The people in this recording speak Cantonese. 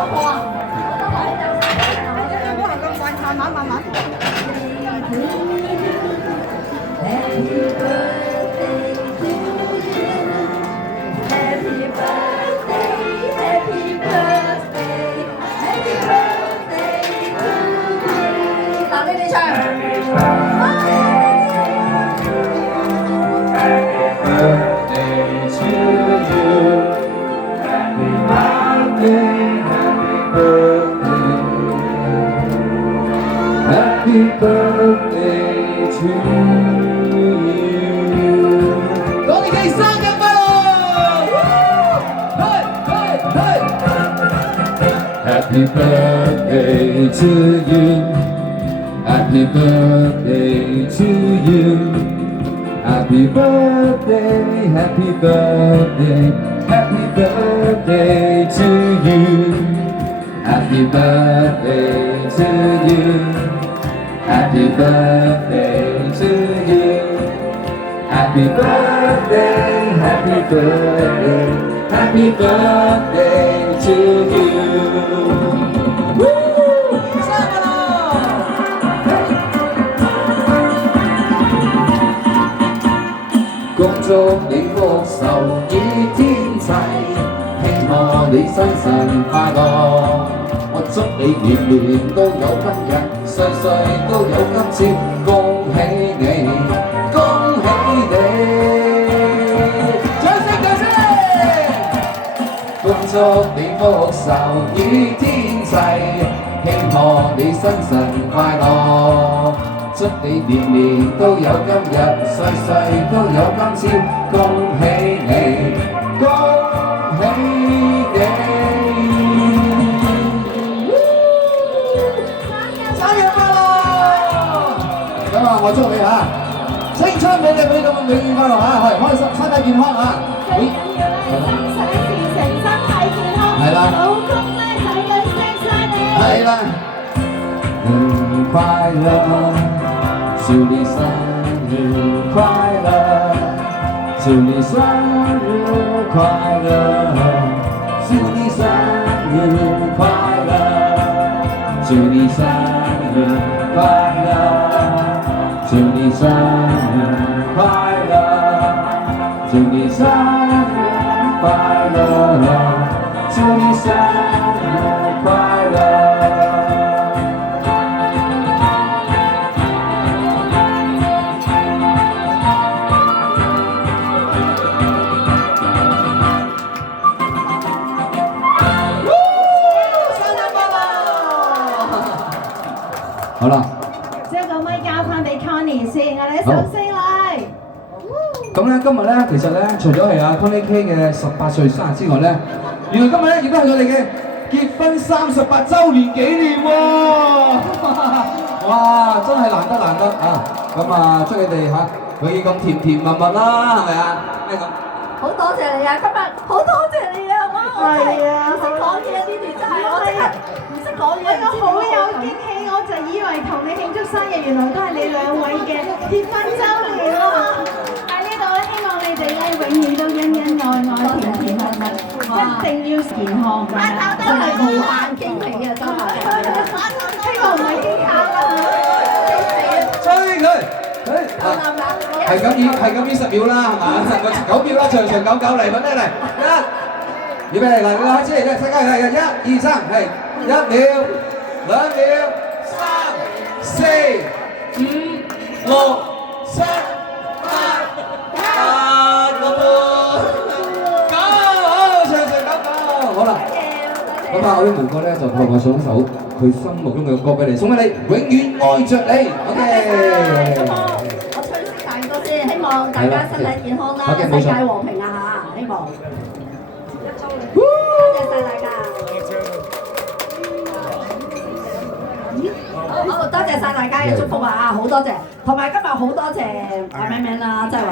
好啊，唔好行咁快，慢慢慢慢。嗱，你哋唱。Happy birthday to you。恭喜你生日快樂！嘿嘿嘿 Happy birthday to you。Happy birthday to you。Happy birthday, happy birthday, happy birthday to you. Happy birthday to you. Happy birthday to you. Happy birthday, happy birthday, happy birthday to you. Woo! 生日快樂！恭祝你福壽與天齊，希望你生辰快樂。我祝你年年都有今日，歲歲都有今朝，恭喜你，恭喜你！掌聲掌聲！恭祝你福壽與天齊，希望你生辰快樂。祝你年年都有今日，歲歲都有今朝，恭喜你，恭喜你！生日快樂！咁啊，我祝你嚇青春美麗美咁永遠快樂嚇，係開心，身體健康嚇。最緊要咧，心想事成，身體健康。係啦。老公咧睇緊聲聲你。係啦。快樂。祝你生日快樂，祝你生日快樂，祝你生日快樂，祝你生日快樂，祝你生日快樂，祝你生日快樂，祝你生日快樂。好啦，將個咪交翻俾 Connie 先，我哋一首先嚟。咁咧今日咧，其實咧，除咗係阿 Connie K 嘅18歲生日之外咧，原來今日咧亦都係佢哋嘅結婚38週年紀念喎！哇，真係難得啊！咁啊，祝你哋嚇永遠咁甜甜蜜蜜啦，係咪啊？咩咁？好多謝你啊！今日好多謝你啊！我真係唔識講嘢，呢段真係我真係唔識講嘢，我好有驚喜，我就以為同你慶祝生日，原來都係你兩位嘅結婚週年啊嘛！喺呢度咧，希望你哋咧永遠都恩恩愛愛、甜甜蜜蜜，一定要健康㗎！真係無限驚喜啊！真係，希望唔係驚嚇啦嚇！追佢！係咁20秒啦，係嘛？9秒啦，長長久久嚟，揾嚟，預備嚟，開始嚟，大家係1、2、3，係1秒、2秒、3、4、5、6、7、8、9，好，長長久久，好啦。咁啊，我啲梅哥咧就透過送一首佢心目中嘅歌俾你，送俾你，永遠愛着你。OK。希望大家身體健康啦，世界和平啊嚇！希望多謝曬大家，好多謝曬大家嘅祝福啊！好多謝，同埋今日好多謝阿明明啦，即係話。